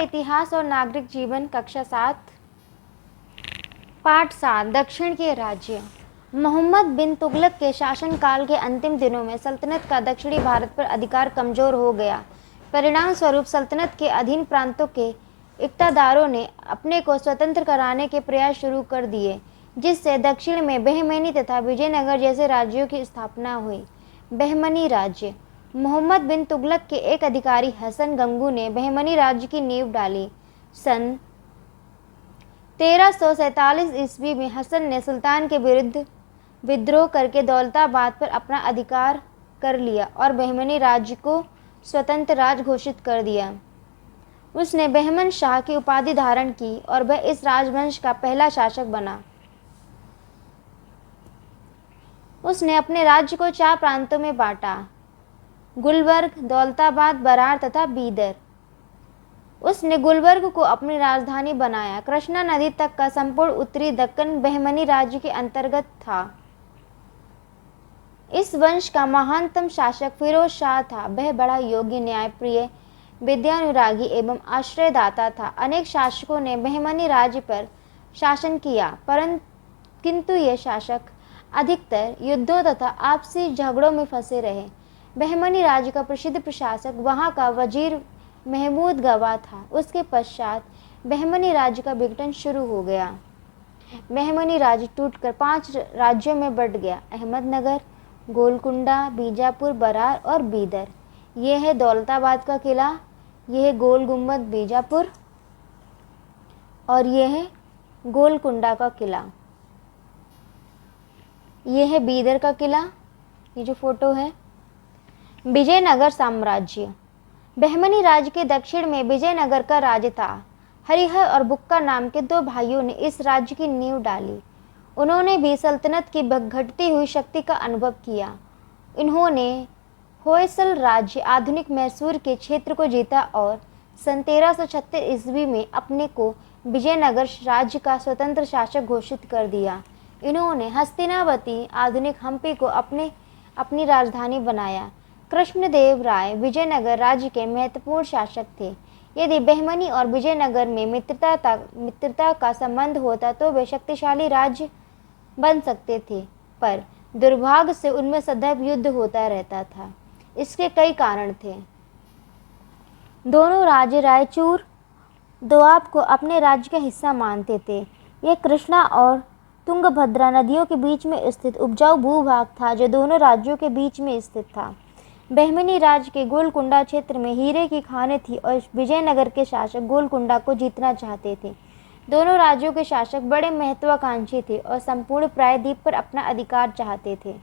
इतिहास और नागरिक जीवन कक्षा 7 पाठ 7 दक्षिण के राज्य। मोहम्मद बिन तुगलक के शासनकाल के अंतिम दिनों में सल्तनत का दक्षिणी भारत पर अधिकार कमजोर हो गया। परिणाम स्वरूप सल्तनत के अधीन प्रांतों के इक्तादारों ने अपने को स्वतंत्र कराने के प्रयास शुरू कर दिए, जिससे दक्षिण में बहमनी तथा विजयनगर जैसे राज्यों की स्थापना हुई। बहमनी राज्य। मोहम्मद बिन तुगलक के एक अधिकारी हसन गंगू ने बहमनी राज्य की नींव डाली। सन 1347 ईस्वी में हसन ने सुल्तान के विरुद्ध विद्रोह करके दौलताबाद पर अपना अधिकार कर लिया और बहमनी राज्य को स्वतंत्र राज्य घोषित कर दिया। उसने बहमन शाह की उपाधि धारण की और वह इस राजवंश का पहला शासक बना। उसने अपने राज्य को 4 प्रांतों में बांटा: गुलबर्ग, दौलताबाद, बरार तथा बीदर। उसने गुलबर्ग को अपनी राजधानी बनाया। कृष्णा नदी तक का संपूर्ण उत्तरी दक्कन बहमनी राज्य के अंतर्गत था। इस वंश का महानतम शासक फिरोज शाह था। वह बड़ा योग्य, न्यायप्रिय, विद्यानुरागी एवं आश्रयदाता था। अनेक शासकों ने बहमनी राज्य पर शासन किया, किंतु ये शासक अधिकतर युद्धों तथा आपसी झगड़ों में फंसे रहे। बहमनी राज्य का प्रसिद्ध प्रशासक वहां का वजीर महमूद गवा था। उसके पश्चात बहमनी राज्य का विघटन शुरू हो गया। बहमनी राज्य टूटकर 5 राज्यों में बंट गया: अहमदनगर, गोलकुंडा, बीजापुर, बरार और बीदर। ये है दौलताबाद का किला, यह है गोल गुम्बद बीजापुर और यह है गोलकुंडा का किला। यह है बीदर का किला, ये जो फोटो है। विजयनगर साम्राज्य। बहमनी राज्य के दक्षिण में विजयनगर का राज्य था। हरिहर और बुक्का नाम के 2 भाइयों ने इस राज्य की नींव डाली। उन्होंने भी सल्तनत की घटती हुई शक्ति का अनुभव किया। इन्होंने होयसल राज्य, आधुनिक मैसूर के क्षेत्र को जीता और सन 1336 ईस्वी में अपने को विजयनगर राज्य का स्वतंत्र शासक घोषित कर दिया। इन्होंने हस्तिनावती, आधुनिक हम्पी को अपनी राजधानी बनाया। कृष्णदेव राय विजयनगर राज्य के महत्वपूर्ण शासक थे। यदि बहमनी और विजयनगर में मित्रता का संबंध होता तो वे शक्तिशाली राज्य बन सकते थे, पर दुर्भाग्य से उनमें सदैव युद्ध होता रहता था। इसके कई कारण थे। दोनों राज्य रायचूर, दोआब को अपने राज्य का हिस्सा मानते थे। यह कृष्णा और तुंगभद्रा नदियों के बीच में स्थित उपजाऊ भूभाग था जो दोनों राज्यों के बीच में स्थित था। बहमनी राज्य के गोलकुंडा क्षेत्र में हीरे की खानें थी और विजयनगर के शासक गोलकुंडा को जीतना चाहते थे। दोनों राज्यों के शासक बड़े महत्वाकांक्षी थे और संपूर्ण प्रायद्वीप पर अपना अधिकार चाहते थे।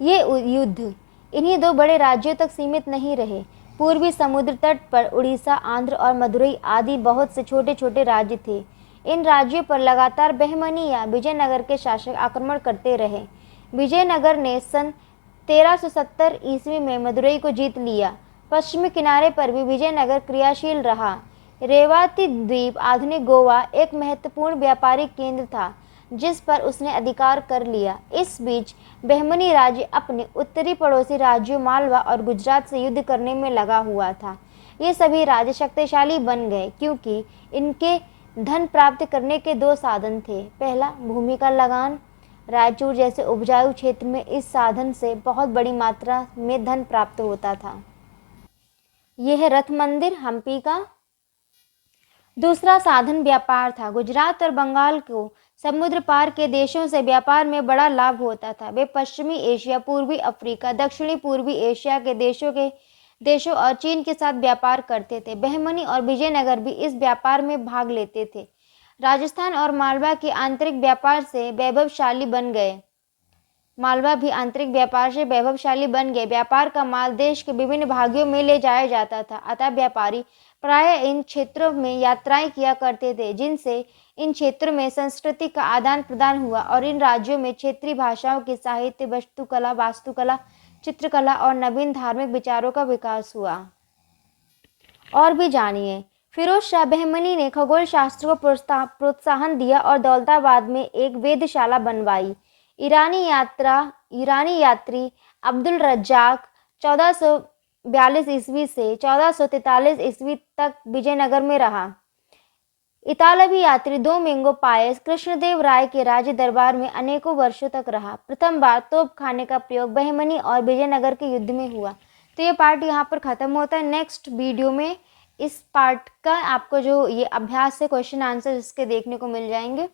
ये युद्ध इन्हीं 2 बड़े राज्यों तक सीमित नहीं रहे। पूर्वी समुद्र तट पर उड़ीसा, आंध्र और मदुरई आदि बहुत से छोटे छोटे राज्य थे। इन राज्यों पर लगातार बहमनी या विजयनगर के शासक आक्रमण करते रहे। विजयनगर ने सन 1370 ईस्वी में मदुरई को जीत लिया। पश्चिमी किनारे पर भी विजयनगर क्रियाशील रहा। रेवाती द्वीप, आधुनिक गोवा, एक महत्वपूर्ण व्यापारिक केंद्र था जिस पर उसने अधिकार कर लिया। इस बीच बहमनी राज्य अपने उत्तरी पड़ोसी राज्यों मालवा और गुजरात से युद्ध करने में लगा हुआ था। ये सभी राज्य शक्तिशाली बन गए क्योंकि इनके धन प्राप्त करने के 2 साधन थे। पहला, भूमि का लगान। रायचूर जैसे उपजाऊ क्षेत्र में इस साधन से बहुत बड़ी मात्रा में धन प्राप्त होता था। यह है रथ मंदिर हम्पी का। दूसरा साधन व्यापार था। गुजरात और बंगाल को समुद्र पार के देशों से व्यापार में बड़ा लाभ होता था। वे पश्चिमी एशिया, पूर्वी अफ्रीका, दक्षिणी पूर्वी एशिया के देशों और चीन के साथ व्यापार करते थे। बहमनी और विजयनगर भी इस व्यापार में भाग लेते थे। राजस्थान और मालवा के आंतरिक व्यापार से वैभवशाली बन गए। व्यापार का माल देश के विभिन्न भागों में ले जाया जाता था। अतः व्यापारी प्रायः इन क्षेत्रों में यात्राएं किया करते थे, जिनसे इन क्षेत्रों में संस्कृति का आदान प्रदान हुआ और इन राज्यों में क्षेत्रीय भाषाओं के साहित्य, वस्तुकला, वास्तुकला, चित्रकला और नवीन धार्मिक विचारों का विकास हुआ। और भी जानिए। फिरोज शाह बहमनी ने खगोल शास्त्र को प्रोत्साहन दिया और दौलताबाद में एक वेधशाला बनवाई। ईरानी यात्री अब्दुल रज्जाक 1442 ईस्वी से 1443 ईस्वी तक विजयनगर में रहा। इतालवी यात्री दोमिंगो पायस कृष्णदेव राय के राज्य दरबार में अनेकों वर्षों तक रहा। प्रथम बार तोपखाने का प्रयोग बहमनी और विजयनगर के युद्ध में हुआ। तो ये पार्ट यहाँ पर ख़त्म होता है। नेक्स्ट वीडियो में इस पार्ट का आपको जो ये अभ्यास से क्वेश्चन आंसर इसके देखने को मिल जाएंगे।